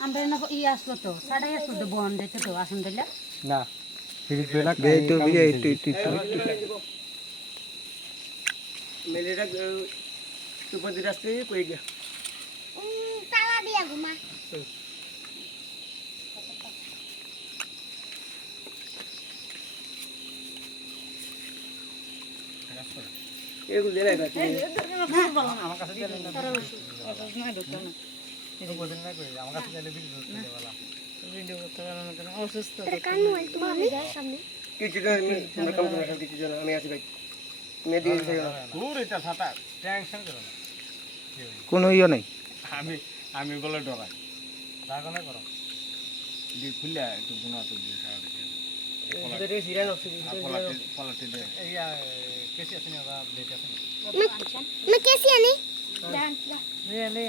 আমরা না আসলো তো সাড়াই আসলো তো বন দিতে তো আসন দিলে না মেলেটা সুপার দিতে আসতে কই গিয়া তালা দিয়া ঘুমা এগুলো দিয়ে নাই বাকি আমার কাছে চলে না বুঝেন না কই আমার কাছে চলে ভিডিও করতে বলা ভিডিও করতে পারলাম না অসুস্থ তোর কান্নু আই তুমি যাও সামনে কিছু জন আমরা কাম করে কিছু জন আমি আছি ভাই তুমি দিয়ে দিছো পুরো এটা ফাটা টেনশন করো না কোনো ইয়ে নেই আমি আমি বলে ডরাই রাগ না করো দি খুলে একটু গুণা তো দিয়ে খাওয়া দেখে ভিতরে সিরিয়াল আছে পলাটি দে এই কেসি আছে না বা ব্লেড আছে না मैं कैसी आनी ले ले